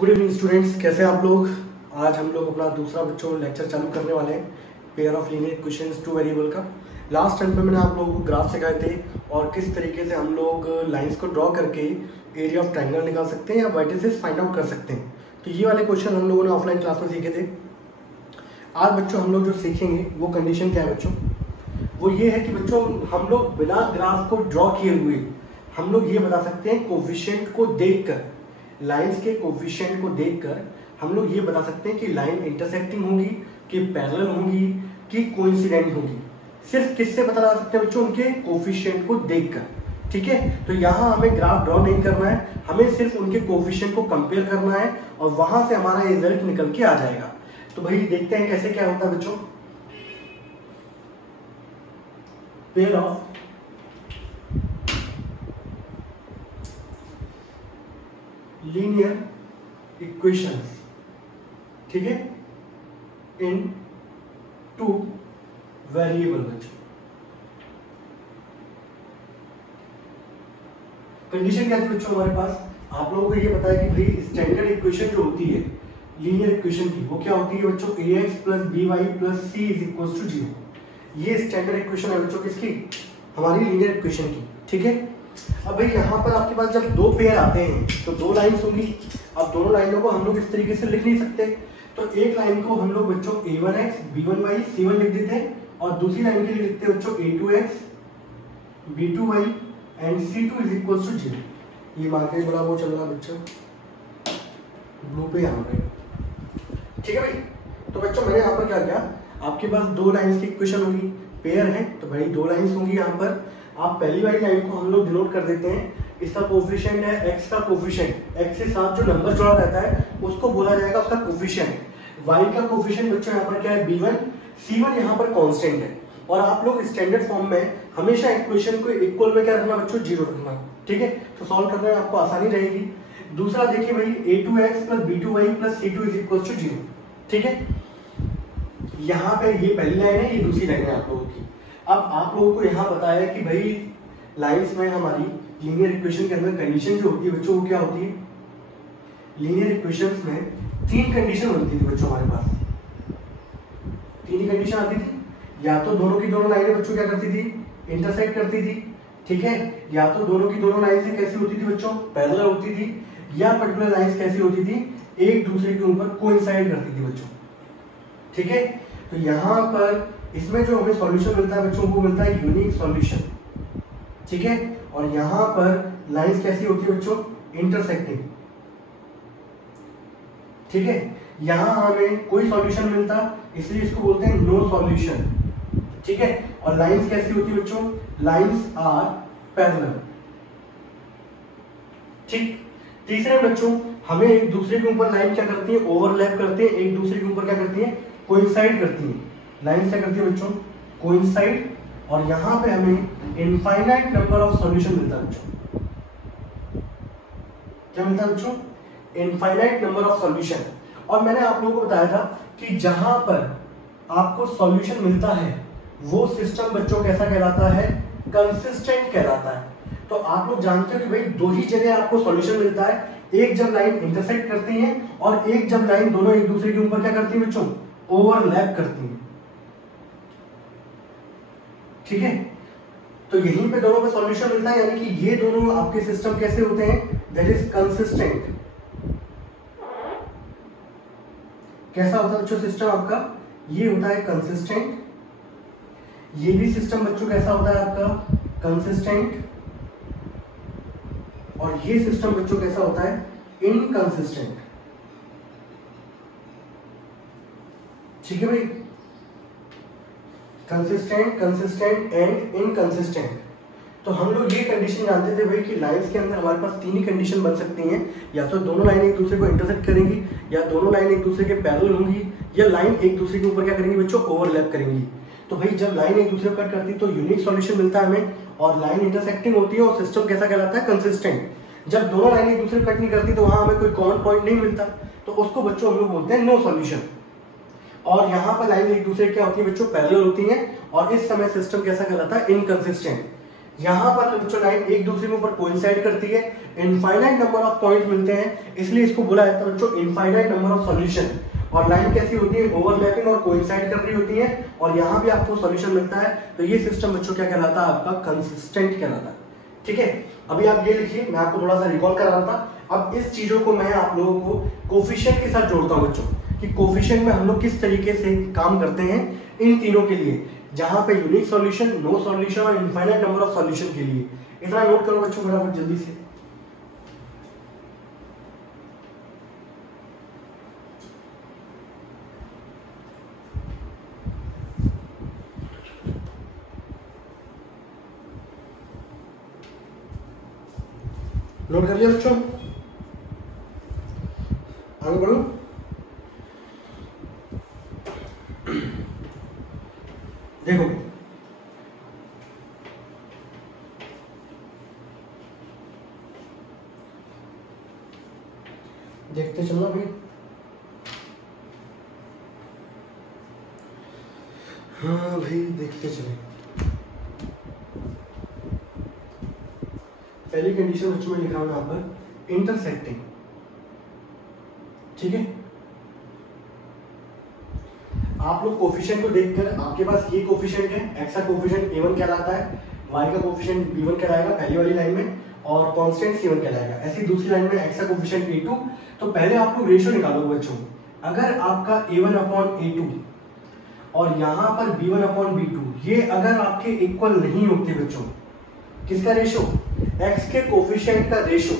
Good evening students, कैसे हैं आप लोग। आज हम लोग अपना दूसरा बच्चों लेक्चर चालू करने वाले हैं pair of linear equations two variable का। लास्ट टाइम पे मैंने आप लोगों को ग्राफ सिखाए थे और किस तरीके से हम लोग लाइंस को ड्रॉ करके एरिया ऑफ ट्रायंगल निकाल सकते हैं या वर्टिसेस फाइंड आउट कर सकते हैं। तो ये वाले क्वेश्चन हम लोगों ने ऑफलाइन क्लास में सीखे थे। आज बच्चों हम लोग जो सीखेंगे वो कंडीशन क्या है बच्चों, वो ये है कि बच्चों हम लोग बिना ग्राफ को ड्रॉ किए हुए हम लोग ये बता सकते हैं कोफिशिएंट को देखकर, लाइंस के कोफिशिएंट को देखकर हम लोग ये बता सकते हैं कि लाइन इंटरसेक्टिंग होगी, कि पैरेलल होगी, कि कोइंसिडेंट होगी। सिर्फ किससे पता लगा सकते हैं बच्चों, उनके कोफिशिएंट को देखकर। ठीक है, तो यहाँ हमें ग्राफ ड्रॉ नहीं करना है, हमें सिर्फ उनके कोफिशिएंट को कंपेयर करना है और वहां से हमारा रिजल्ट निकल के आ जाएगा। तो भाई देखते हैं कैसे क्या होता है बच्चों। पेयर ऑफ लीनियर इक्वेशंस, ठीक है, इन टू वेरिएबल बच्चों। कंडीशन क्या थी बच्चों हमारे पास, आप लोगों को ये पता है कि भाई स्टैंडर्ड इक्वेशन जो होती है लीनियर इक्वेशन की, वो क्या होती है बच्चों, ax plus by plus c is equal to 0। ये स्टैंडर्ड इक्वेशन है बच्चों किसकी, हमारी लीनियर इक्वेशन की। ठीक है, अब भाई यहाँ पर आपके पास जब दो पेयर आते हैं तो दो लाइंस होंगी। अब दोनों लाइनों को हम लोग इस तरीके से लिख नहीं सकते, तो एक लाइन को हम लोग बच्चों a1x b1y c1 लिख देते हैं और दूसरी लाइन के लिए लिखते हैं बच्चों a2x b2y and c2 is equal to 0। ये मार्केट बड़ा वो चल रहा है बच्चों, ब्लू पे यहाँ पे। ठीक है भाई, तो बच्चों मैंने यहाँ पर क्या किया, आपके पास दो लाइंस की इक्वेशन होगी, पेयर है तो भाई दो लाइंस होंगी। यहाँ पर आप पहली वाली लाइन को हम लोग डिनोट कर देते हैं, इसका कोफिशिएंट है x का कोफिशिएंट, x के साथ जो नंबर जुड़ा रहता है उसको बोला जाएगा उसका कोफिशिएंट। y का कोफिशिएंट बच्चों यहाँ पर क्या है b1, c1 यहाँ पर कांस्टेंट है। और आप लोग स्टैंडर्ड फॉर्म में हमेशा इक्वेशन को इक्वल में क्या रखना बच्चों, 0 रखना। ठीक है, तो सॉल्व करने में आपको आसानी रहेगी। दूसरा देखिए भाई a2x plus b2y plus c2 is equal to 0। ठीक है, यहाँ पे ये पहली लाइन है, ये दूसरी लाइन है आप लोगों की। अब आप लोगों को यहाँ बताया कि भाई लाइंस में हमारी लीनियर इक्वेशन के अंदर कंडीशन जो होती है बच्चों वो क्या होती है, लीनियर इक्वेशंस में तीन कंडीशन होती थी बच्चों हमारे पास, तीन ही कंडीशन आती थी। या तो दोनों की दोनों लाइनें बच्चों क्या करती थी, इंटरसेक्ट करती थी। ठीक है, या तो दोनों की दोनों लाइंस कैसी होती थी बच्चों, पैरेलल होती थी, या पर्टिकुलर लाइंस कैसी होती थी, एक दूसरे के ऊपर कोइंसाइड करती थी बच्चों। ठीक है, तो यहाँ पर इसमें जो हमें सॉल्यूशन मिलता है बच्चों वो मिलता है यूनिक सॉल्यूशन। ठीक है, और यहाँ पर लाइंस कैसी होती है बच्चों, इंटरसेक्टिंग। ठीक है, यहाँ हमें कोई सॉल्यूशन मिलता इसलिए इसको बोलते हैं नो सॉल्यूशन। ठीक है, और लाइंस कैसी होती है बच्चों, लाइंस आर पैरेलल। ठीक, तीसरे बच्चों हमें एक दूसरे के ऊपर लाइन क्या करती है, ओवरलैप करते हैं, एक दूसरे के ऊपर क्या करती है, कोइंसाइड करती है। लाइंस क्या करती है बच्चों, कोइंसाइड, और यहां पे हमें इनफाइनाइट नंबर ऑफ सॉल्यूशन मिलता है बच्चों। क्या मिलता है बच्चों, इनफाइनाइट नंबर ऑफ सॉल्यूशन। और मैंने आप लोगों को बताया था कि जहां पर आपको सॉल्यूशन मिलता है वो सिस्टम बच्चों कैसा कहलाता है, कंसिस्टेंट कहलाता है। तो आप लोग जानते हो कि भाई दो ही जगह आपको सॉल्यूशन मिलता है, एक जब लाइन इंटरसेक्ट करती है और एक जब लाइन दोनों एक दूसरे के ऊपर क्या करती है बच्चों, ओवरलैप करती है। ठीक है, तो यहीं पे दोनों पे सॉल्यूशन मिलता है, यानी कि ये दोनों आपके सिस्टम कैसे होते हैं, दैट इज कंसिस्टेंट। कैसा होता है बच्चों सिस्टम आपका, ये होता है कंसिस्टेंट। ये भी सिस्टम बच्चों कैसा होता है आपका, कंसिस्टेंट। और ये सिस्टम बच्चों कैसा होता है, इनकंसिस्टेंट। ठीक है भाई, कंसिस्टेंट, कंसिस्टेंट एंड इनकंसिस्टेंट। तो हम लोग ये कंडीशन जानते थे भाई कि लाइंस के अंदर हमारे पास तीन ही कंडीशन बन सकती हैं, या तो दोनों लाइन एक दूसरे को इंटरसेक्ट करेंगी, या दोनों लाइन एक दूसरे के पैरेलल होंगी, या लाइन एक दूसरे के ऊपर क्या करेंगी बच्चों, ओवरलैप करेंगी। तो भाई जब लाइन एक दूसरे को कट करती है तो यूनिक सॉल्यूशन मिलता है हमें, और लाइन इंटरसेक्टिंग होती है और सिस्टम कैसा कहलाता है, कंसिस्टेंट। जब दोनों लाइन एक दूसरे को कट नहीं करती तो वहां हमें कोई कॉमन पॉइंट नहीं मिलता, तो उसको बच्चों हम लोग बोलते हैं नो सॉल्यूशन। और यहाँ पर लाइन एक दूसरे क्या होती है बच्चों, पैरेलल होती हैं, और इस समय सिस्टम कैसा कहलाता है, इनकंसिस्टेंट। यहाँ पर बच्चों लाइन एक दूसरे के ऊपर कोइंसाइड करती है, इनफाइनाइट नंबर ऑफ पॉइंट्स मिलते हैं, इसलिए इसको बोला जाता है बच्चों इनफाइनाइट नंबर ऑफ सॉल्यूशन। और लाइन कैसी होती है, ओवरलैपिंग और कोइंसाइड कर रही होती है, और यहाँ भी आपको सॉल्यूशन मिलता है। तो ये सिस्टम बच्चों क्या कहलाता है, आपका कंसिस्टेंट कहलाता है। ठीक है, अभी आप ये लिखिए, मैं आपको थोड़ा सा रिकॉल करा रहा था। अब इस चीजों को मैं आप लोगों को कोफिशिएंट के साथ जोड़ता हूँ बच्चों, कि कोफिशिएंट में हम लोग किस तरीके से काम करते हैं इन तीनों के लिए, जहां पे यूनिक सॉल्यूशन, नो सॉल्यूशन और इनफाइनाइट नंबर ऑफ सॉल्यूशन के लिए। इतना नोट करो बच्चों फटाफट जल्दी से। नोट कर लिया बच्चों, आगे बढ़ो। देखो देखते चलना भाई। हाँ भाई देखते चले। पहली कंडीशन बच्चों में लिखा हुआ यहाँ पर इंटरसेक्टिंग। ठीक है, आप लोग कोफिशिएंट को देखकर, आपके पास ये कोफिशिएंट है, एक्स का कोफिशिएंट a1 कहलाता है, y का कोफिशिएंट b1 कहलाएगा पहली वाली लाइन में, और कांस्टेंट c1 कहलाएगा। ऐसी दूसरी लाइन में x का कोफिशिएंट a2। तो पहले आप लोग रेशियो निकालोगे बच्चों। अगर आपका a1/a2 और यहाँ पर b1/b2 ये अगर आपके इक्वल नहीं होते बच्चों, किसका रेशियो, x के कोफिशिएंट का रेशियो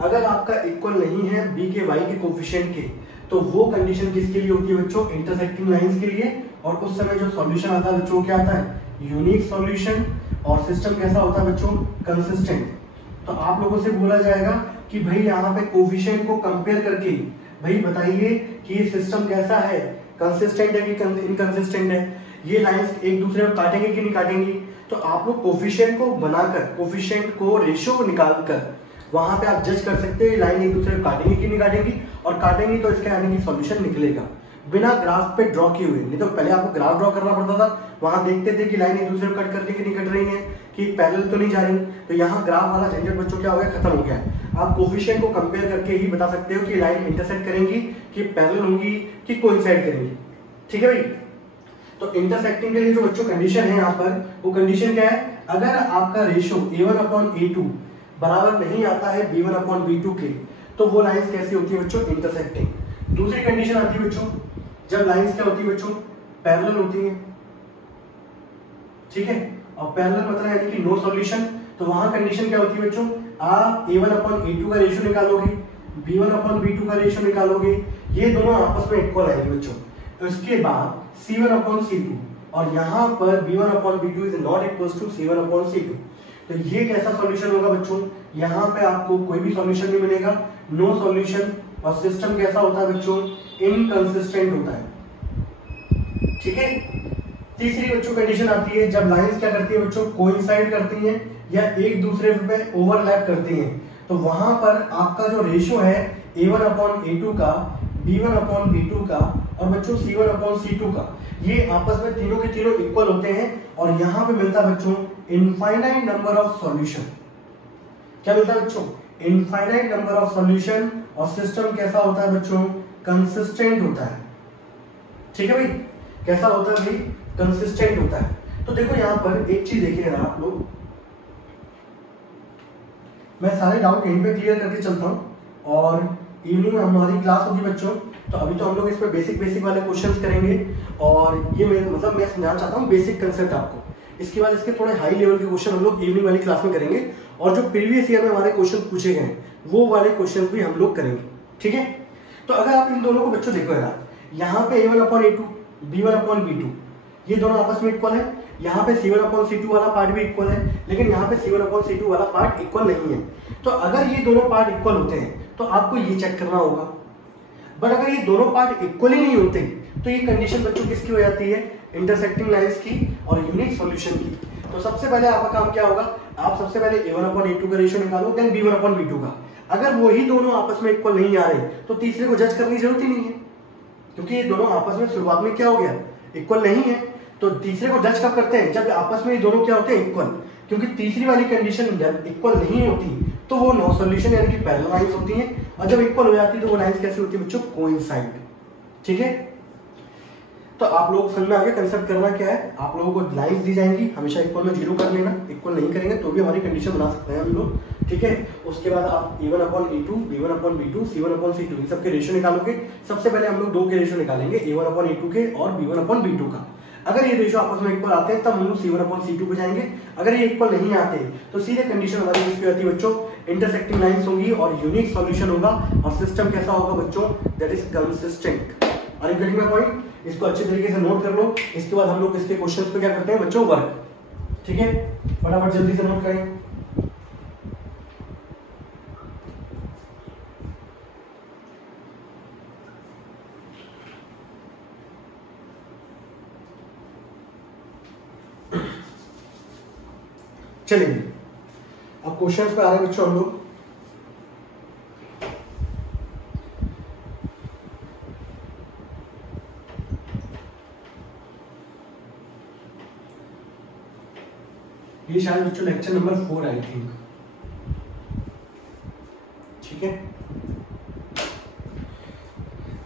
अगर आपका इक्वल नहीं है b के y के कोफिशिएंट के, तो वो कंडीशन किसके लिए होती है बच्चों, इंटरसेक्टिंग लाइंस के लिए। और उस समय जो सॉल्यूशन आता है बच्चों क्या आता है, यूनिक सॉल्यूशन, और सिस्टम कैसा होता है बच्चों, कंसिस्टेंट। तो आप लोगों से बोला जाएगा कि भाई यहाँ पे कोफिशिएंट को कंपेयर करके भाई बताइए कि ये सिस्टम कैसा है, कंसिस्टेंट है कि इनकंसिस्टेंट है, ये लाइंस एक दूसरे को काटेंगे कि नहीं काटेंगी। तो आप लोग कोफिशिएंट को बनाकर, कोफिशिएंट को रेशियो निकालकर वहां पे आप जज कर सकते हो लाइन एक दूसरे को काटेंगे कि नहीं काटेंगी, और काटेंगी तो इसके आने की सॉल्यूशन निकलेगा बिना ग्राफ पे ड्रॉ किए हुए। नहीं तो पहले आपको ग्राफ ड्रॉ करना पड़ता था, वहां देखते थे कि लाइन एक दूसरे को कट कर रही है कि नहीं कट रही है, कि पैरेलल तो नहीं जा रही। तो यहाँ ग्राफ वाला झंझट बच्चों क्या हो गया, खत्म हो गया। आप कोफिशिएंट को कंपेयर करके ही बता सकते हो कि लाइन इंटरसेक्ट करेंगी, कि पैरेलल होंगी, कि कोइंसाइड करेंगी। ठीक है भाई, तो इंटरसेक्टिंग के लिए जो बच्चों कंडीशन है यहाँ पर, वो कंडीशन क्या है, अगर आपका रेशियो a1/a2 बराबर नहीं आता है b1/b2 के, तो वो लाइंस कैसी होती है बच्चों, इंटरसेक्टिंग। दूसरी कंडीशन आती है बच्चों, जब लाइंस क्या होती है बच्चों, पैरेलल होती है। ठीक है, और पैरेलल मतलब यानी कि नो सॉल्यूशन। तो वहां कंडीशन क्या होती है बच्चों, आप a1/a2 का रेशियो निकालोगे, b1/b2 का रेशियो निकालोगे, ये दोनों आपस में इक्वल आएंगे बच्चों। तो इसके बाद c1/c2, और यहाँ पर b1/b2 is not equal to c1/c2। तो ये कैसा सॉल्यूशन होगा बच्चों, यहाँ पे आपको कोई भी सॉल्यूशन नहीं मिलेगा, नो सॉल्यूशन। और सिस्टम कैसा होता है बच्चों, इनकंसिस्टेंट होता है। ठीक है, तीसरी बच्चों कंडीशन आती है जब लाइंस क्या करती है बच्चों, कोइंसाइड करती हैं या एक दूसरे पे ओवरलैप करती हैं। तो वहां पर आपका जो रेशियो है a1/a2 का, b1/b2 का, और बच्चों c1/c2 का, ये आपस में तीनों के तीनों इक्वल होते हैं। और यहाँ पे मिलता है बच्चों इनफाइनाइट नंबर ऑफ सॉल्यूशन। क्या मिलता है बच्चों, इनफाइनाइट नंबर ऑफ सॉल्यूशन। और सिस्टम कैसा होता है बच्चों, कंसिस्टेंट होता है। ठीक है भाई, कैसा होता है भाई, कंसिस्टेंट होता है। तो देखो यहाँ पर एक चीज देखिए आप लोग, मैं सारे डाउट यहीं पे क्लियर करके चलता हूँ, और इवनिंग हमारी क्लास होगी बच्चों। तो अभी तो हम लोग इस पे बेसिक वाले क्वेश्चंस करेंगे, और ये मतलब मैं समझाना चाहता हूँ बेसिक कंसेप्ट आपको। इसके बाद इसके थोड़े हाई लेवल के क्वेश्चन हम लोग इवनिंग वाली क्लास में करेंगे, और जो प्रीवियस ईयर में हमारे क्वेश्चन पूछे गए वो वाले क्वेश्चन भी हम लोग करेंगे। ठीक है, तो अगर आप इन दोनों को बच्चों देखो यार, यहाँ पे a1/a2 b1/b2 ये दोनों आपस में इक्वल है, यहाँ पे c1/c2 वाला पार्ट भी इक्वल है, लेकिन यहाँ पे c1/c2 वाला पार्ट इक्वल नहीं है। तो अगर ये दोनों पार्ट इक्वल होते हैं तो आपको ये चेक करना होगा। बट अगर ये दोनों पार्ट इक्वल ही नहीं होते तो ये कंडीशन बच्चों किसकी हो जाती है, इंटरसेक्टिंग लाइंस की और यूनिक सॉल्यूशन की। तो सबसे पहले आपका काम क्या होगा, आप सबसे पहले a1/a2 का रेशियो निकालो, देन b1/b2 का। अगर वही दोनों आपस में इक्वल नहीं आ रहे तो तीसरे को जज करने की जरूरत ही नहीं है, क्योंकि ये दोनों आपस में शुरुआत में क्या हो गया, इक्वल नहीं है। तो तीसरे को जज कब करते हैं, जब आपस में ये दोनों क्या होते हैं, इक्वल। क्योंकि तीसरी वाली कंडीशन जब इक्वल नहीं होती तो वो नो सॉल्यूशन यानी कि पैरेलल लाइंस होती हैं, और जब इक्वल हो जाती है तो वो लाइंस कैसे होती है बच्चों, कोइंसाइड। ठीक है, तो आप लोग समझ में आ गया कंसेप्ट करना क्या है। आप लोगों को लाइंस दी जाएंगी, हमेशा इक्वल में जीरो कर लेना, इक्वल नहीं करेंगे तो भी हमारी कंडीशन बना सकते हैं हम लोग। ठीक है, उसके बाद आप a1/a2, b1/b2, c1/c2 इन सबके रेशियो निकालोगे। सबसे पहले हम लोग दो के रेशियो निकालेंगे, a1/a2 के और b1/b2 का। अगर ये रेशियो आपस में इक्वल आते हैं तब हम लोग c1/c2 पे जाएंगे। अगर ये इक्वल नहीं आते तो सीधे कंडीशन हमारी किसकी आती है बच्चों, इंटरसेक्टिंग लाइंस होंगी और यूनिक सॉल्यूशन होगा, और सिस्टम कैसा होगा बच्चों, that is consistent. Are you getting my point? इसको अच्छे तरीके से नोट कर लो। इसके बाद हम लोग इसके क्वेश्चंस पे क्या करते हैं बच्चों, वर्क। ठीक है, फटाफट जल्दी से नोट करें। चलिए अब क्वेश्चंस पे आ रहे हैं बच्चों हम लोग। ये शायद बच्चों लेक्चर नंबर 4 आई थिंक। ठीक है,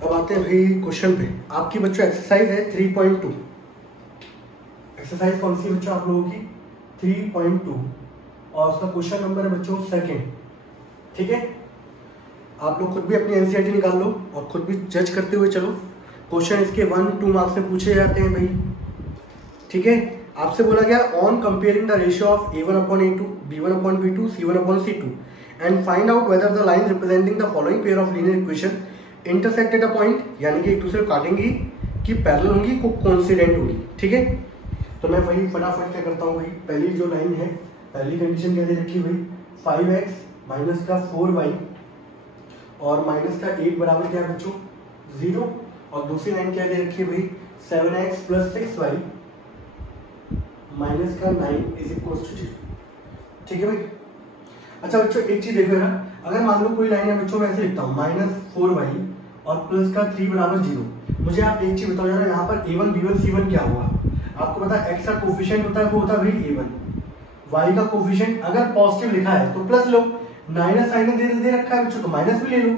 अब आते हैं भाई क्वेश्चन पे। आपकी बच्चों एक्सरसाइज है 3.2। एक्सरसाइज कौन सी है बच्चों आप लोगों की, 3.2, और उसका क्वेश्चन नंबर है बच्चों 2। ठीक है, आप लोग खुद भी अपनी एनसीईआरटी निकाल लो और खुद भी जज करते हुए चलो। क्वेश्चन इसके 1-2 मार्क्स में पूछे जाते हैं भाई। ठीक है, आपसे बोला गया on comparing the ratio of a1/a2, b1/b2, c1/c2 and find out whether the line representing the following pair of linear equation intersect at a point, यानी कि एक दूसरे को काटेंगी, कि पैरेलल होंगी, को कोइंसिडेंट होगी। ठीक है, तो मैं वही फटाफट क्या करता हूँ भाई, पहली जो लाइन है, पहली कंडीशन क्या दे रखी भाई, 5x माइनस का 4y और माइनस का 8 बराबर क्या है बच्चों 0, और दूसरी लाइन क्या दे रखी है भाई, 7x प्लस 6y माइनस का 9 इज इक्वल टू 0। ठीक है भाई। अच्छा बच्चों एक चीज देखो ना, अगर मान लो कोई लाइन है बच्चों, मैं ऐसे लिखता हूँ -4y और प्लस का 3 बराबर 0। मुझे आप एक चीज बताओ यार, यहाँ पर a1 b1 c1 क्या हुआ? आपको पता है x का कोफिशिएंट होता है वो होता है भाई a1, y का कोफिशिएंट अगर पॉजिटिव लिखा है तो प्लस लो, माइनस साइन दे रखा है बच्चों तो माइनस भी ले लो।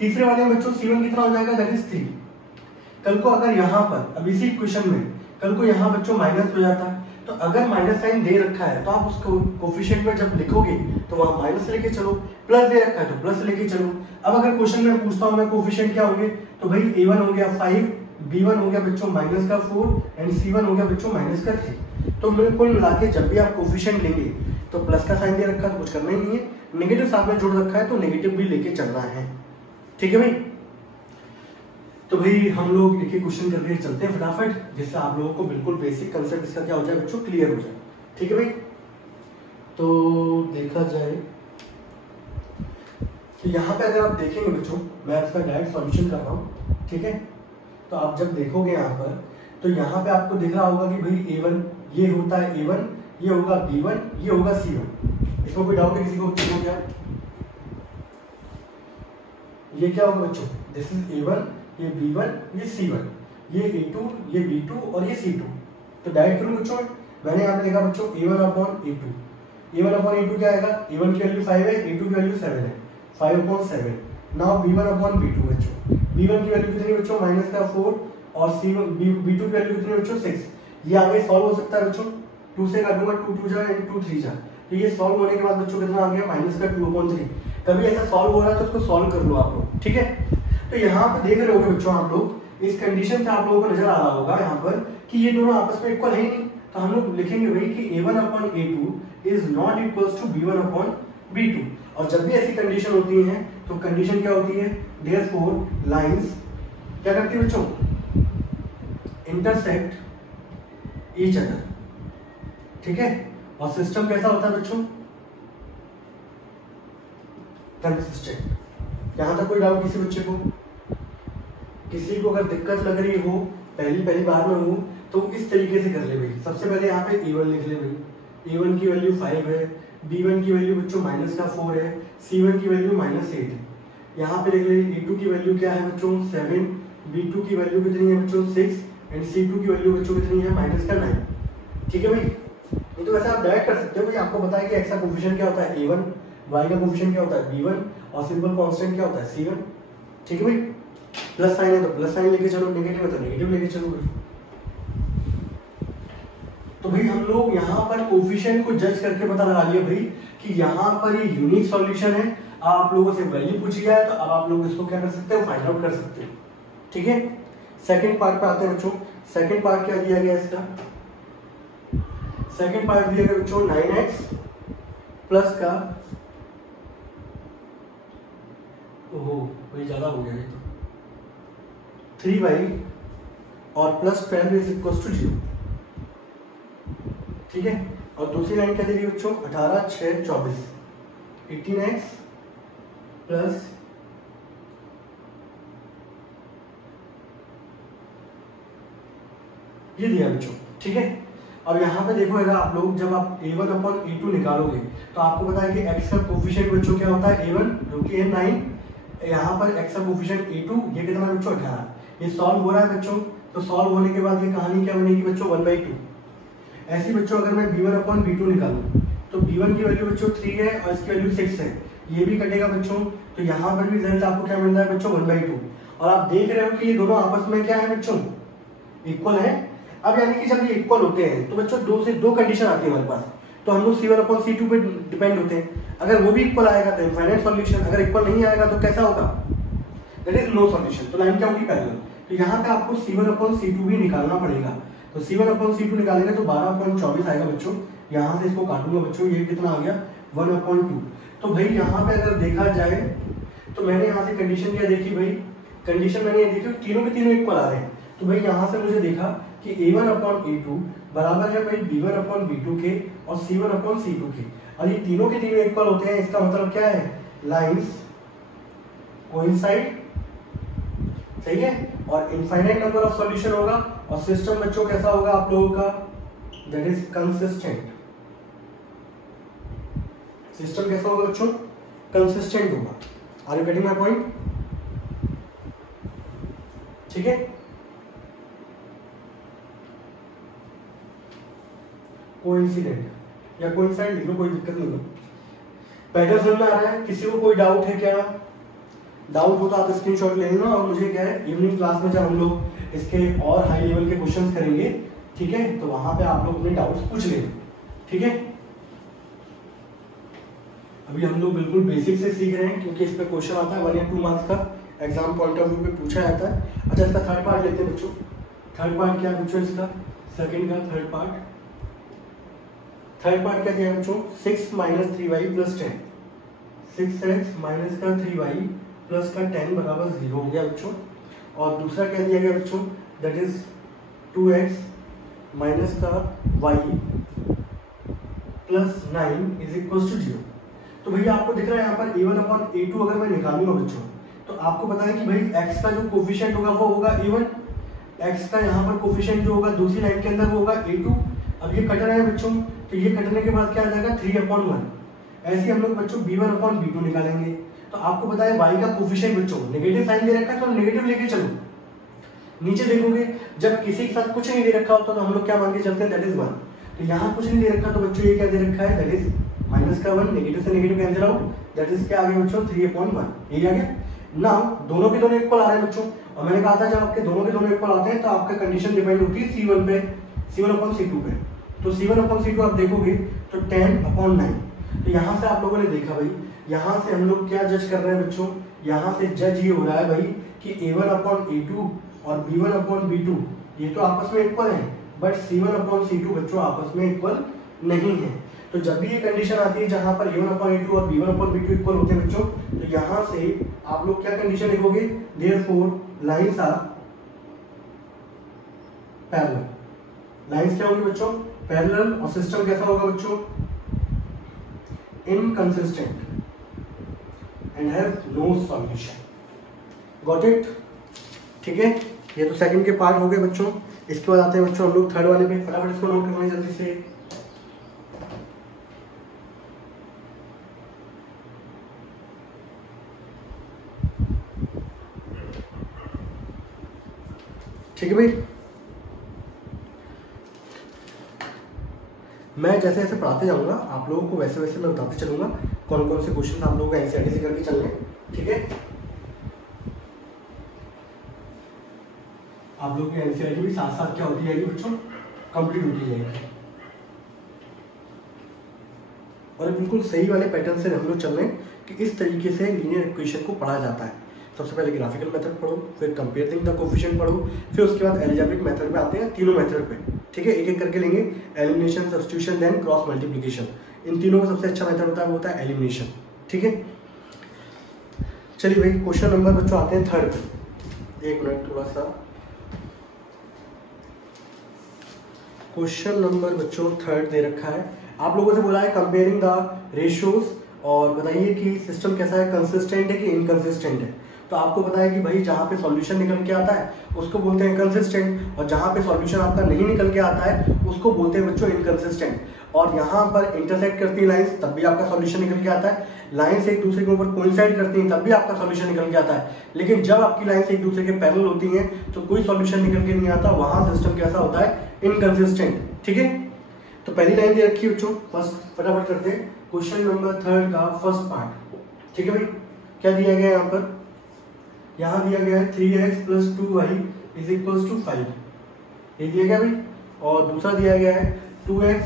तीसरे वाले में बच्चों c1 कितना हो जाएगा, दैट इज 3। कल को अगर यहाँ पर अब इसी इक्वेशन में कल को यहाँ बच्चों माइनस हो जाता, तो अगर माइनस साइन दे रखा है तो आप उसको कोफिशिएंट में जब लिखोगे तो वहां माइनस लेके चलो, प्लस दे रखा है तो प्लस लेके चलो। अब अगर क्वेश्चन में पूछता हूं मैं कोफिशिएंट क्या होंगे, तो भाई a1 हो गया 5, b1 हो गया बच्चों माइनस का 4 एंड c1 हो गया बच्चों माइनस का 3। तो कुल मिला के जब भी आप कोफिशिएंट लेंगे तो प्लस का साइन दे रखा है तो कुछ करना ही नहीं है, नेगेटिव साथ में जोड़ रखा है तो नेगेटिव भी लेके चलना है। ठीक है भाई, तो भाई हम लोग एक एक क्वेश्चन करके चलते हैं फटाफट, जिससे आप लोगों को बिल्कुल बेसिक कंसेप्ट इसका क्या हो जाए बच्चों, क्लियर हो जाए। ठीक है भाई, तो देखा जाए तो यहाँ पे अगर आप देखेंगे बच्चों, मैं इसका डायरेक्ट सॉल्यूशन कर रहा हूँ। ठीक है, तो आप जब देखोगे यहाँ पर तो यहाँ पे आपको दिख रहा होगा कि भाई a1 ये होता है a1, ये होगा b1, ये होगा c1। इसमें कोई डाउट है किसी को? क्या ये क्या होगा बच्चों, दिस इज a1, ये b1, ये c1, ये a2, ये b2 और ये c2। तो डायरेक्ट करूँ बच्चों, मैंने यहाँ पे लिखा बच्चों a1/a2। a1/a2 क्या आएगा, a1 की वैल्यू 5 है, a2 की वैल्यू 7 है, 5/7। नाउ b1/b2 बच्चों, b1 की वैल्यू कितनी बच्चों माइनस का 4 और b2 की वैल्यू कितनी बच्चों 6। ये आगे सॉल्व हो सकता है बच्चों, 2 से कर दूंगा, 2 2 जा 2 3 जा, तो ये सॉल्व होने के बाद बच्चों कितना आ गया माइनस का 2/3। कभी ऐसा सॉल्व हो रहा है तो उसको सॉल्व कर लो आप लोग। ठीक है, तो यहाँ पे देख रहे होगे बच्चों आप लोग, इस कंडीशन से आप लोगों को नजर आ रहा होगा यहाँ पर कि ये दोनों आपस में इक्वल है ही नहीं, तो हम लोग लिखेंगे भाई कि a1/a2 is not equals to b1/b2। और जब भी ऐसी कंडीशन होती है तो कंडीशन क्या होती है, देयरफॉर लाइंस क्या करती है बच्चों, इंटरसेक्ट ईच अदर। ठीक है, और सिस्टम कैसा होता है बच्चों, कंसिस्टेंट। यहां तक कोई डाउट किसी बच्चे को? किसी को अगर दिक्कत लग रही हो, पहली बार में हो, तो इस तरीके से कर ले भाई। सबसे पहले यहाँ पे a1 लिख ले भाई, a1 की वैल्यू 5 है, b1 की वैल्यू बच्चों माइनस का 4 है, c1 की वैल्यू -8 है। यहाँ पे लिख ले a2 की वैल्यू क्या है बच्चों 7, b2 की वैल्यू कितनी है बच्चों 6 एंड c2 की वैल्यू बच्चों कितनी है -9। ठीक है भाई, नहीं तो वैसे आप डायरेक्ट कर सकते हो, आपको पता है कि एक्स का कोफिशिएंट क्या होता है a1, y का कोफिशिएंट क्या होता है b1 और सिंपल कांस्टेंट क्या होता है c1। ठीक है भाई, प्लस साइन है तो प्लस साइन लेके चलो, नेगेटिव है तो नेगेटिव लेके चलो भाई। तो भाई हम लोग यहाँ पर कोफिशिएंट को जज करके पता लगा लिया भाई कि यहाँ पर ये यूनिक सॉल्यूशन है। आप लोगों से वैल्यू पूछी जाए तो अब आप लोग इसको क्या कर सकते हो, फाइंड आउट कर सकते हो। ठीक है, सेकंड पार्ट पे आते हैं बच्चों। सेकंड पार्ट क्या दिया गया इसका, सेकंड पार्ट दिया गया बच्चों 9x प्लस का, ओहो भाई ज्यादा हो गया ये तो, 3y और प्लस 12 इज इक्वल टू 0। ठीक है, और दूसरी लाइन क्या दे रही है बच्चों, 18 6 24, 18x प्लस ये दिया बच्चों। ठीक है, अब यहाँ पे देखो अगर आप लोग जब आप a1 अपॉन a2 निकालोगे तो आपको पता है कि x का कोफिशिएंट बच्चों क्या होता है a1 जो कि है 9, यहाँ पर x का कोफिशिएंट a2 ये कितना बच्चों 18। ये सॉल्व हो रहा है बच्चों, तो सॉल्व होने के बाद ये कहानी क्या बनेगी बच्चों 1/2। ऐसी बच्चों अगर मैं b1 अपॉन b2 निकालूं तो b1 की वैल्यू बच्चों 3 है और इसकी वैल्यू 6 है, ये भी कटेगा बच्चों, तो यहाँ पर भी रिजल्ट आपको क्या मिल रहा है बच्चों 1/2। और आप देख रहे हो कि ये दोनों आपस में क्या है बच्चों, इक्वल है। अब यानी कि जब ये इक्वल होते हैं तो बच्चों दो से दो कंडीशन आती है हमारे पास, तो हम लोग c1 अपॉन c2 पे डिपेंड होते हैं। अगर वो भी इक्वल आएगा तो इनफाइनाइट सॉल्यूशन, अगर इक्वल नहीं आएगा तो कैसा होगा, दैट इज नो सॉल्यूशन, तो लाइन क्या होगी पैरेलल। तो यहाँ पे आपको c1 अपॉन c2 भी निकालना पड़ेगा, तो c1 अपॉन c2 निकालेंगे तो 12/24 आएगा बच्चों। यहाँ से इसको काटूंगा बच्चों, ये कितना आ गया 1/2। तो भाई यहाँ पे अगर देखा जाए तो मैंने यहाँ से कंडीशन क्या देखी भाई, कंडीशन मैंने ये देखी तीनों के तीनों इक्वल आ रहे हैं। तो भाई यहाँ से मुझे देखा कि a1 अपॉन a2 बराबर है भाई b1 अपॉन b2 के और c1 अपॉन c2 के, और ये तीनों के तीनों इक्वल होते हैं, इसका मतलब क्या है, लाइंस कोइंसाइड। सही है, और इनफाइनाइट नंबर ऑफ सॉल्यूशन होगा और सिस्टम बच्चों कैसा होगा आप लोगों का, दैट इज कंसिस्टेंट। सिस्टम कैसा होगा बच्चों, कंसिस्टेंट होगा। Are you getting my point. ठीक है, कोइंसिडेंट या कोइंसाइड लिख लो, कोई दिक्कत नहीं है। पैटर्न समझ में आ रहा है, किसी को कोई डाउट है क्या, डाउट हो तो आप स्क्रीनशॉट ले लेना। और मुझे क्या है, इवनिंग क्लास में जब हम लोग इसके और हाई लेवल के क्वेश्चंस करेंगे, ठीक है, तो वहां पे आप लोग अपने डाउट्स पूछ लेंगे। ठीक है, अभी हम लोग बिल्कुल बेसिक से सीख रहे हैं क्योंकि इस पे क्वेश्चन आता है 1 या 2 मार्क्स का, एग्जाम पॉइंट ऑफ व्यू पे पूछा जाता है। अच्छा, इसका थर्ड पार्ट लेते हैं बच्चों। थर्ड पार्ट क्या है बच्चों, इसका सेकंड का थर्ड पार्ट। थर्ड पार्ट क्या किया बच्चों, 6 minus 3y plus 10, 6x minus का 3y प्लस का 10 बराबर 0 हो गया बच्चों। और दूसरा क्या दिया गया बच्चों, दैट इज 2x माइनस का y plus 9 is equal to 0। तो भैया आपको दिख रहा है यहाँ पर a1 अपॉन a2 अगर मैं निकालूंगा बच्चों, तो आपको पता है कि भाई x का जो कोफिशिएंट होगा वो होगा a1, x का यहाँ पर कोफिशिएंट जो होगा दूसरी लाइन के अंदर वो होगा a2। अब ये कट रहा है बच्चों, तो ये कटने के बाद क्या आ जाएगा 3/1। ऐसे हम लोग बच्चों b1 अपॉन b2 निकालेंगे। तो आपको पता है y का कोफिशिएंट बच्चों नेगेटिव साइन दे रखा है, तो नेगेटिव लेके चलो। नीचे देखोगे जब किसी के साथ कुछ नहीं दे रखा होता तो हम लोग क्या मान के चलते हैं, दैट इज 1। तो यहाँ कुछ नहीं दे रखा तो बच्चों ये क्या दे रखा है, दैट इज माइनस का 1, नेगेटिव से negative cancel out, that is क्या आ गया बच्चों 3/1। ये आ गया ना, दोनों के दोनों इक्वल आ रहे हैं बच्चों। और मैंने कहा था जब आपके दोनों के दोनों इक्वल आते हैं तो आपका कंडीशन डिपेंड होती है c1 पे, c1 अपॉन c2 पे। तो c1 अपॉन c2 आप देखोगे तो 10/9। तो यहाँ से आप लोगों ने देखा भाई, यहाँ से हम लोग क्या जज कर रहे हैं बच्चों, यहाँ से जज ये हो रहा है भाई कि a1 अपॉन a2 और b1 अपॉन b2 ये तो आपस में इक्वल है, बट c1 अपॉन c2 बच्चों आपस में इक्वल नहीं है। तो जब भी ये कंडीशन आती है जहां पर a1 अपॉन a2 और b1 अपॉन b2 इक्वल होते हैं बच्चों, तो यहाँ से आप लोग क्या कंडीशन लिखोगे, therefore lines are parallel. Lines क्या होगी बच्चों, पैरेलल। और सिस्टम कैसा होगा बच्चों, inconsistent and have no solution. Got it. ठीक है, ये तो सेकंड के पार्ट हो गए बच्चों। इसके बाद आते हैं बच्चों हम लोग थर्ड वाले पे, फटाफट इसको नोट करना है जल्दी से। ठीक है भाई, मैं जैसे जैसे पढ़ाते जाऊँगा आप लोगों को वैसे वैसे मैं बताते चलूँगा कौन कौन से क्वेश्चन आप लोगों को एनसीईआरटी से करके चलने, ठीक है। आप लोगों की एनसीईआरटी भी साथ साथ क्या होती जाएगी बच्चों, कंप्लीट होती जाएगी। और बिल्कुल सही वाले पैटर्न से हम लोग चल रहे हैं कि इस तरीके से लीनियर इक्वेशन को पढ़ा जाता है। सबसे पहले ग्राफिकल मेथड पढ़ो, फिर कंपेयरिंग द कोफिशिएंट पढ़ो, फिर उसके बाद अलजेब्रिक मेथड पे आते हैं, तीनों मेथड पे, ठीक है। एक एक करके लेंगे, elimination, substitution, then cross multiplication. इन तीनों में सबसे अच्छा मेथड होता है वो होता है एलिमिनेशन, ठीक है। चलिए भाई क्वेश्चन नंबर बच्चों आते हैं थर्ड पे। एक मिनट, थोड़ा सा क्वेश्चन नंबर बच्चों थर्ड दे रखा है। आप लोगों से बोला है कंपेयरिंग द रेशियोज और बताइए कि सिस्टम कैसा है, कंसिस्टेंट है कि इनकंसिस्टेंट है। तो आपको पता है कि भाई जहाँ पे सॉल्यूशन निकल के आता है उसको बोलते हैं कंसिस्टेंट, और जहाँ पे सॉल्यूशन आपका नहीं निकल के आता है उसको बोलते हैं बच्चों इनकंसिस्टेंट। और यहाँ पर इंटरसेक्ट करती है लाइंस तब भी आपका सॉल्यूशन निकल के आता है, लाइंस एक दूसरे के ऊपर कोइंसाइड करती हैं तब भी आपका सॉल्यूशन निकल के आता है। लेकिन जब आपकी लाइंस एक दूसरे के पैरेलल होती हैं तो कोई सॉल्यूशन निकल के नहीं आता, वहाँ सिस्टम कैसा होता है, इनकंसिस्टेंट, ठीक है। तो पहली लाइन दे रखी है बच्चों, फर्स्ट फटाफट करते हैं क्वेश्चन नंबर थर्ड का फर्स्ट पार्ट, ठीक है भाई। क्या दिया गया है यहाँ पर, यहाँ दिया गया है 3x + 2y = 5, ये दिया गया भाई। और दूसरा दिया गया है 2x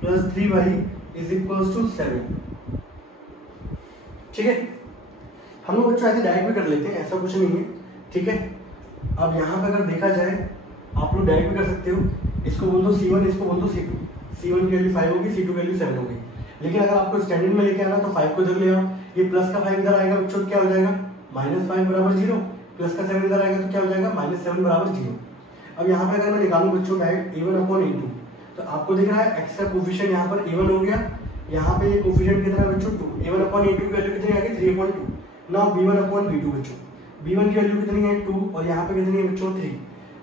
+ 3y = 7, ठीक है। हम लोग बच्चों ऐसे डायरेक्ट भी कर लेते हैं, ऐसा कुछ नहीं है, ठीक है। अब यहाँ पे अगर देखा जाए आप लोग डायरेक्ट भी कर सकते हो, इसको बोल दो C1, इसको बोल दो C2। C1 की वैल्यू 5 होगी, C2 की वैल्यू 7 होगी। लेकिन अगर आपको स्टैंडर्ड में लेके आना तो 5 को इधर ले आओ, ये प्लस का 5 इधर आएगा बच्चों, क्या हो जाएगा -5 = 0, प्लस का 7 इधर आएगा तो क्या हो जाएगा -7 = 0। अब यहाँ पे अगर मैं निकालूं बच्चों डायरेक्ट A1/A2, तो आपको दिख रहा है x का कोफिशिएंट यहाँ पर A1 हो गया, यहाँ पे ये कोफिशिएंट कितना है बच्चों 2, A1/A2 की वैल्यू कितनी आ गई 3/2। नाउ B1/B2 बच्चों, B1 की वैल्यू कितनी है 2 और यहाँ पे कितनी है बच्चों 3।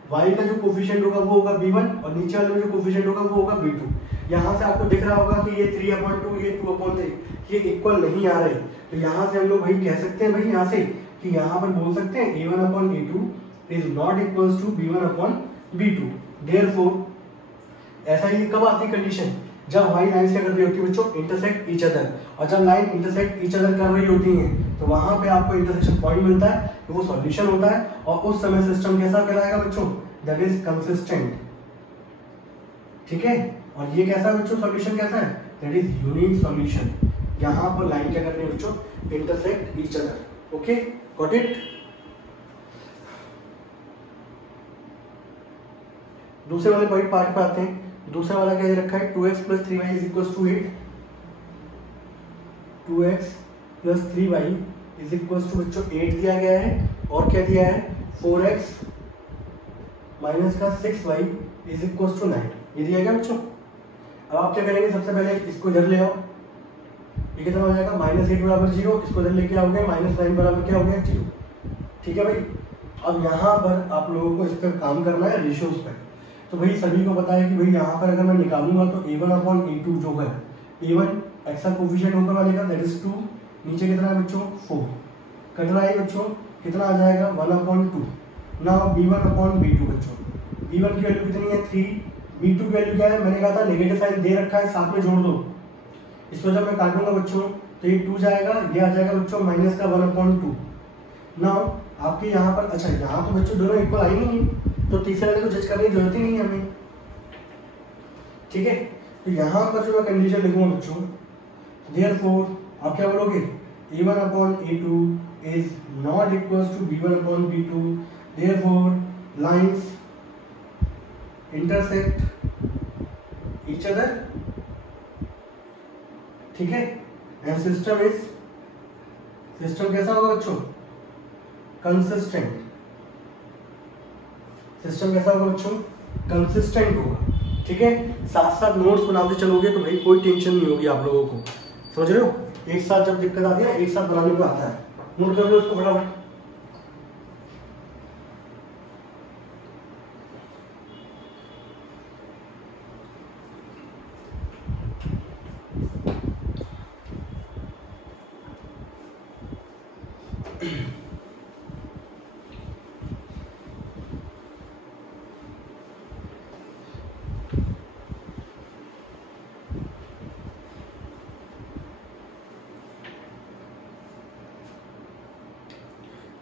y का जो कोफिशिएंट होगा वो होगा B1 और नीचे वाले में जो कोफिशिएंट होगा वो होगा B2। यहाँ से आपको दिख रहा होगा कि ये 3/2 ये 2/3 ये इक्वल नहीं आ रहे, तो यहाँ से हम लोग भाई कह सकते हैं भाई यहाँ से कि यहाँ पर बोल सकते हैं A1/A2 is not equals to B1/B2। Therefore ऐसा ही कब आती है कंडीशन, जब y लाइंस क्या कर रही होती है बच्चों, इंटरसेक्ट ईच अदर। और जब लाइन इंटरसेक्ट ईच अदर कर रही होती है तो वहां पे आपको इंटरसेक्शन पॉइंट मिलता है, तो वो सॉल्यूशन होता है। और उस समय सिस्टम कैसा कहलाएगा बच्चों, दैट इज कंसिस्टेंट, ठीक है। और ये कैसा है बच्चों, सॉल्यूशन कैसा है, दैट इज यूनिक सॉल्यूशन। यहाँ पर लाइन क्या कर रही है बच्चों, intersect each other, okay, got it. दूसरे वाले पॉइंट पार्ट पे आते हैं। दूसरा वाला क्या दे रखा है, 2x + 3y = 8, 2x + 3y = बच्चों 8 दिया गया है, और क्या दिया है 4x - 6y = 9, ये दिया गया बच्चों। अब आप क्या करेंगे, सबसे पहले इसको इधर ले आओ, ये कितना हो जाएगा -8 = 0, इसको इधर लेके आओगे -9 = क्या हो गया 0, ठीक है भाई। अब यहाँ पर आप लोगों को इस पर काम करना है रेशियोज पर। तो भाई सभी को पता है कि भाई यहाँ पर अगर मैं निकालूंगा तो A1/A2 जो है, A1 x का कोफिशिएंट ऊपर वाले का दैट इज 2, नीचे कितना है बच्चों 4, कट रहा है बच्चों, कितना आ जाएगा 1/2। नाउ B1/B2 बच्चों, B1 की वैल्यू कितनी है 3, B2 की वैल्यू क्या है, मैंने कहा था नेगेटिव साइन दे रखा है, साथ में जोड़ दो। इसको जब मैं काटूंगा बच्चों तो ये 2 जाएगा, ये आ जाएगा बच्चों -1/2। नाउ आपके यहाँ पर, अच्छा यहाँ तो बच्चों दोनों इक्वल आई नहीं, तो तीसरे वाले को जज करने की जरूरत ही नहीं है हमें, ठीक है। तो यहाँ पर जो मैं कंडीशन लिखूंगा बच्चों, देयरफॉर आप क्या बोलोगे, A1/A2 is not equals to B1/B2, therefore lines intersect each other, ठीक है। एंड सिस्टम कैसा होगा बच्चों, कंसिस्टेंट। सिस्टम कैसा होगा बच्चों, कंसिस्टेंट होगा, ठीक है। साथ साथ नोट्स बनाते चलोगे तो भाई कोई टेंशन नहीं होगी आप लोगों को, समझ रहे हो। एक साथ जब दिक्कत आती है ना, एक साथ बनाने को आता है, नोट कर लो उसको फटाफट।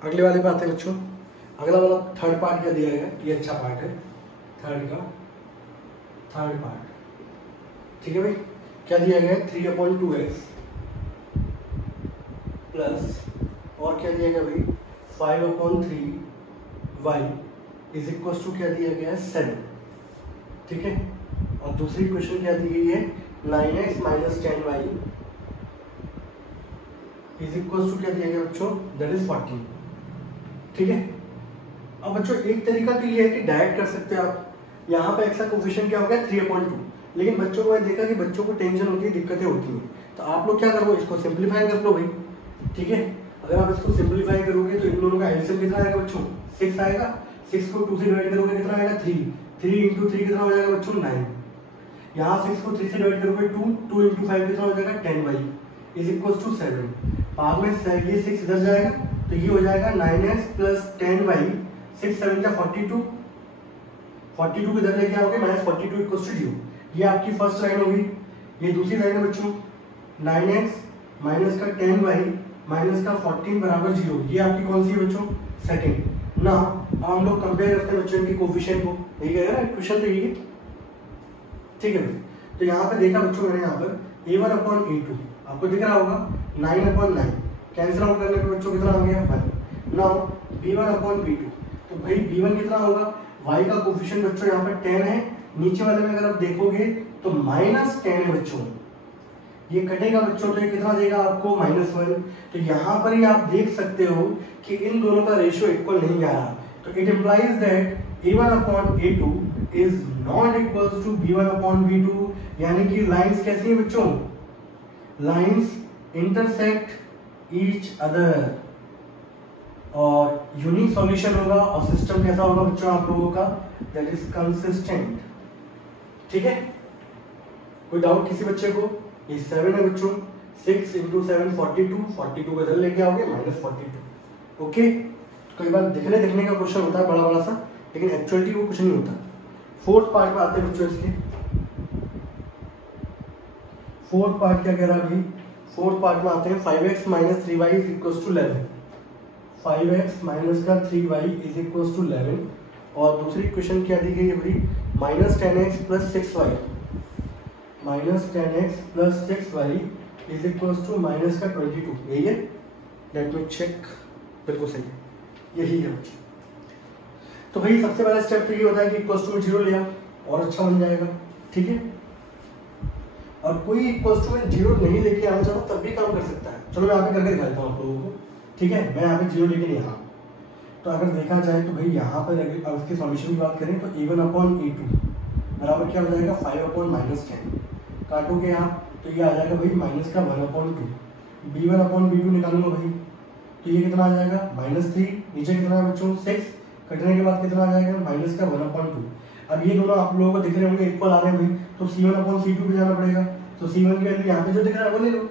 अगले वाले पे आते हैं बच्चों। अगला वाला थर्ड पार्ट क्या दिया गया, ये अच्छा पार्ट है, थर्ड पार्ट, ठीक है भाई। क्या दिया गया है, 3/2x प्लस और क्या दिया गया भाई 5/3y इज इक्वल टू क्या दिया गया है 7, ठीक है। और दूसरी क्वेश्चन क्या दी गई है 9x minus 10y is equal to क्या दिया गया बच्चों, दैट इज 14, ठीक है। अब बच्चों एक तरीका तो ये है कि डायरेक्ट कर सकते हैं आप, यहाँ पे x का कोफिशिएंट क्या हो गया 3/2, लेकिन बच्चों को मैंने देखा कि बच्चों को टेंशन होती है, दिक्कतें होती हैं, तो आप लोग क्या करो, इसको सिंप्लीफाई कर लो भाई, ठीक है। अगर आप इसको सिंप्लीफाई करोगे तो इन दोनों का एलसीएम कितना आएगा बच्चों 6 आएगा, 6 को 2 से डिवाइड करोगे कितना आएगा 3, 3 इंटू 3 कितना हो जाएगा बच्चों 9, यहाँ 6 को 3 से डिवाइड करोगे 2, 2 इंटू 5 कितना हो जाएगा 10y इज इक्वल टू 7, बाद में ये 6 इधर जाएगा तो ये हो जाएगा 9x प्लस 10y, 6 7 का 42, 42 को इधर लेके आओगे माइनस 42 इक्वल टू 0, ये आपकी फर्स्ट लाइन होगी। ये दूसरी लाइन है बच्चों 9x माइनस का 10y माइनस का 14 बराबर 0, ये आपकी कौन सी है बच्चों सेकंड ना। हम लोग कंपेयर करते हैं बच्चों की कोफिशिएंट को, यही कहेगा ना क्वेश्चन तो यही है, ठीक है। तो यहाँ पे देखा बच्चों मैंने यहाँ पर a1/a2 आपको दिख रहा होगा 9/9 कैंसिल आउट करने पे बच्चों कितना आ गया 1। नाउ b1/b2, तो भाई b1 कितना होगा, y का कोफिशिएंट बच्चों यहाँ पर 10 है, नीचे वाले में अगर आप देखोगे तो -10 है बच्चों, ये कटेगा बच्चों तो ये कितना देगा आपको -1। तो यहाँ पर ही आप देख सकते हो कि इन दोनों का रेशियो इक्वल नहीं आ रहा, तो it implies that a1/a2 is not equals to b1/b2, यानी कि लाइंस कैसी है बच्चों, लाइंस इंटरसेक्ट ईच अदर और यूनिक सॉल्यूशन होगा, और सिस्टम कैसा होगा बच्चों आप लोगों का, दैट इज कंसिस्टेंट, ठीक है। कोई डाउट किसी बच्चे को, ये 7 है बच्चों, 6 इंटू 7 42, 42 को इधर लेके आओगे -42, ओके। कई बार देखने का क्वेश्चन होता है बड़ा बड़ा सा, लेकिन एक्चुअलिटी वो कुछ नहीं होता। फोर्थ पार्ट में आते हैं बच्चों इसके, फोर्थ पार्ट क्या कह रहा है भाई, फोर्थ पार्ट में आते हैं 5x minus 3y is equal to 11, 5x minus का 3y इज इक्वल टू 11, और दूसरी क्वेश्चन क्या दी गई है भाई -10x plus 6y, -10x plus 6y is equal to minus का 22, यही है, लेट मी चेक, बिल्कुल सही है, यही है बच्चों। तो भाई सबसे पहला स्टेप तो ये होता है कि इक्वल टू 0 लिया और अच्छा बन जाएगा, ठीक है। और कोई इक्वल टू में 0 नहीं लेके आना चाहता तब भी काम कर सकता है, चलो मैं यहाँ पे करके दिखाता हूँ आप लोगों को, ठीक है। मैं यहाँ पे 0 लेके नहीं आ, तो अगर देखा जाए तो भाई यहाँ पर अगर उसके सॉल्यूशन की बात करें तो a1/a2 बराबर क्या हो जाएगा 5/-10, काटोगे आप तो ये आ जाएगा भाई माइनस का 1/2, b1/b2 निकालूंगा भाई तो ये कितना आ जाएगा -3, नीचे कितना है बच्चों 6, कटने के बाद कितना आ जाएगा माइनस का 1/2। अब ये दोनों आप लोगों को दिख रहे होंगे इक्वल आ रहे हैं भाई, तो c1/c2 पे जाना पड़ेगा, तो c1 की वैल्यू यहाँ पे जो दिख रहा है वो ले लो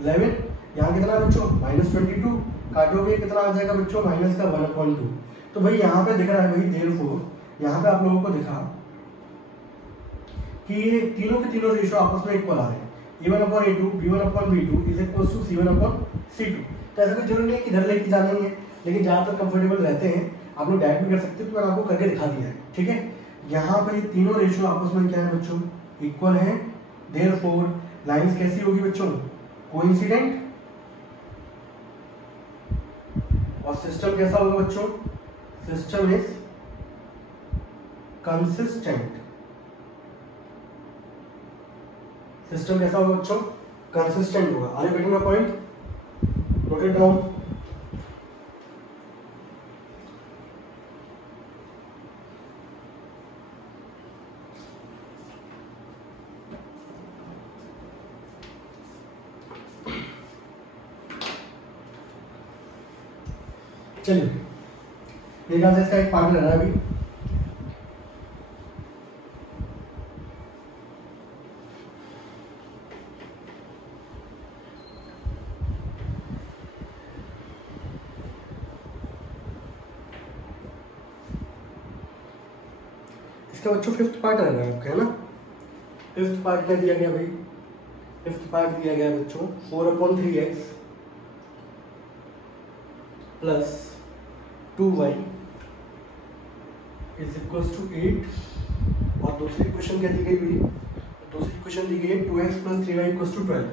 11, यहाँ कितना है बच्चों -22, काटोगे कितना आ जाएगा बच्चों माइनस का 1/2। तो भाई यहाँ पे दिख रहा है भाई देयरफॉर यहाँ पे आप लोगों को दिखा कि ये तीनों के तीनों रेशियो आपस में इक्वल आ रहे हैं, a1/a2 b1/b2 is equal to c1/c2। तो ऐसा कोई जरूरी नहीं है कि इधर लेके जाना ही है, लेकिन जहाँ तक कंफर्टेबल रहते हैं आप लोग डायरेक्ट भी कर सकते हो, तो मैंने आपको करके दिखा दिया है, ठीक है। यहाँ पर ये तीनों रेशियो आपस में क्या है बच्चों इक्वल है, देयरफॉर लाइंस कैसी होगी बच्चों कोइंसिडेंट, और सिस्टम कैसा होगा बच्चों, सिस्टम इज कंसिस्टेंट, सिस्टम कैसा होगा बच्चों कंसिस्टेंट होगा। Are you getting my point, note it down. चलिए मेरे ख्याल से इसका एक पार्ट रह रहा है अभी, इसका बच्चों फिफ्थ पार्ट रह रहा है आपका, है ना। फिफ्थ पार्ट क्या दिया गया भाई, फिफ्थ पार्ट दिया गया बच्चों 4/3x plus 2y is equal to 8 और दूसरी इक्वेशन क्या दी गई हुई, दूसरी इक्वेशन दी गई है 2x plus 3y equal to 12,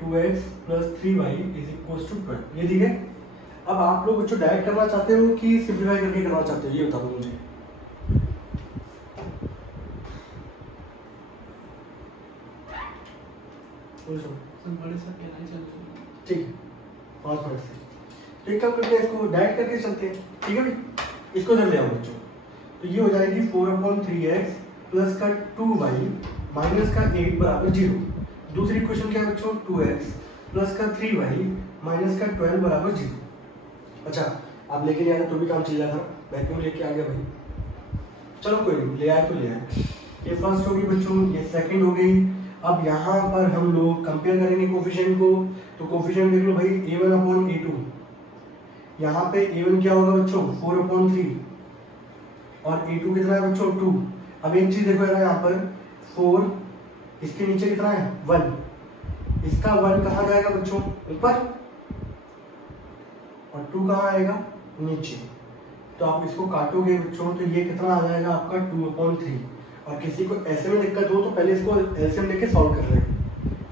2x plus 3y is equal to 12, ये दी गई। अब आप लोग बच्चों डायरेक्ट करना चाहते हो कि सिंप्लीफाई करके करना चाहते हो, ये बता दो मुझे। ठीक है, बहुत बड़े से तो एक काम करते हैं, इसको डायरेक्ट करके चलते हैं, ठीक है भाई। इसको इधर ले आओ बच्चों, तो ये हो जाएगी 4/3x प्लस का 2y माइनस का 8 बराबर 0। दूसरी इक्वेशन क्या है बच्चों, 2x प्लस का 3y माइनस का 12 बराबर 0। अच्छा, आप लेके नहीं आया तो भी काम चल जाता, मैं क्यों लेके आ गया भाई, चलो कोई नहीं, ले आए तो ले आए। ये फर्स्ट होगी बच्चों, ये सेकंड हो गई। अब यहाँ पर हम लोग कंपेयर करेंगे कोफिशिएंट को, तो कोफिशिएंट देख लो भाई a1/a2, यहाँ पे a1 क्या होगा बच्चों 4/3 और a2 कितना है बच्चों 2। अब एक चीज देखो यहाँ पर 4, इसके नीचे कितना है 1, इसका 1 कहाँ जाएगा बच्चों ऊपर और 2 कहाँ आएगा नीचे। तो आप इसको काटोगे बच्चों तो ये कितना आ जाएगा आपका 2/3। और किसी को ऐसे में दिक्कत हो तो पहले इसको एलसीएम लेके सॉल्व कर लें।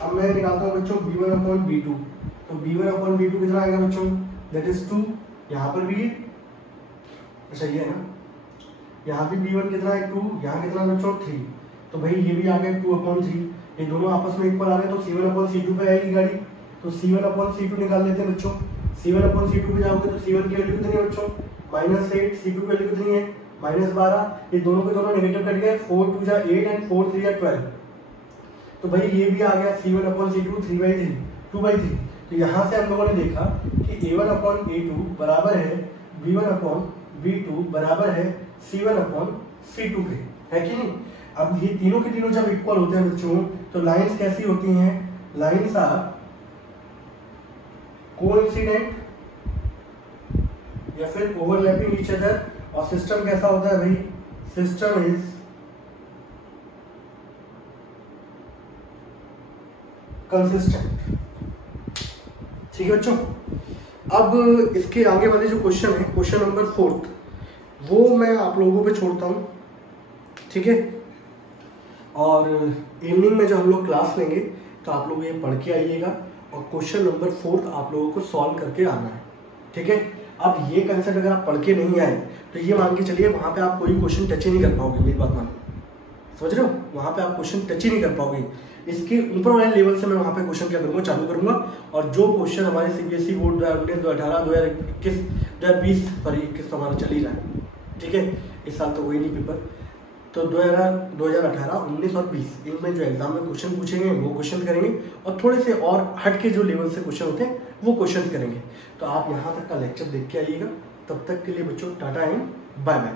अब मैं निकालता हूँ बच्चों b1/b2, तो b1/b2 कितना आएगा बच्चों, दैट इज 2। यहाँ पर भी अच्छा ये है ना, यहाँ भी b1 कितना है 2, यहाँ कितना बच्चों 3, तो भाई ये भी आ गया 2/3। ये दोनों आपस में इक्वल आ रहे हैं तो c1/c2 पे आएगी गाड़ी, तो c1/c2 निकाल लेते हैं बच्चों। c1/c2 पे जाओगे तो c1 की वैल्यू कितनी है बच्चों -8, c2 की वैल्यू कितनी है -12। ये दोनों के दोनों नेगेटिव कट गए, 4 2 जा 8 एंड 4 3 जा 12। तो भाई ये भी आ गया c1/c2 3/3 2/3। तो यहाँ से हम लोगों ने देखा कि a1/a2 बराबर है b1/b2 बराबर है c1/c2 के, है कि नहीं। अब ये तीनों के तीनों जब इक्वल होते हैं बच्चों तो लाइंस कैसी होती हैं, लाइंस आर कोइंसिडेंट या फिर ओवरलैपिंग ईच अदर। और सिस्टम कैसा होता है भाई, सिस्टम इज कंसिस्टेंट, ठीक है बच्चों। अब इसके आगे वाले जो क्वेश्चन है, क्वेश्चन नंबर 4, वो मैं आप लोगों पे छोड़ता हूं, ठीक है। और इवनिंग में जब हम लोग क्लास लेंगे तो आप लोग ये पढ़ के आइएगा और क्वेश्चन नंबर 4 आप लोगों को सॉल्व करके आना है, ठीक है। अब ये कंसेप्ट अगर आप पढ़ के नहीं आए तो ये मान के चलिए वहाँ पे आप कोई क्वेश्चन टच ही नहीं कर पाओगे, मेरी बात मानो, समझ रहे हो, वहाँ पे आप क्वेश्चन टच ही नहीं कर पाओगे। इसके ऊपर वाले लेवल से मैं वहाँ पे क्वेश्चन क्या करूँगा, चालू करूँगा। और जो क्वेश्चन हमारे सीबीएसई बोर्ड 2019 2018 2021 2020 सॉरी 21 हमारा चल ही रहा है, ठीक है, इस साल तो कोई नहीं पेपर, तो 2018 19 और 20 इनमें जो एग्जाम में क्वेश्चन पूछेंगे वो क्वेश्चन करेंगे और थोड़े से और हट के जो लेवल से क्वेश्चन होते हैं वो क्वेश्चन करेंगे। तो आप यहाँ तक का लेक्चर देख के आइएगा। तब तक के लिए बच्चों टाटा एंड बाय बाय।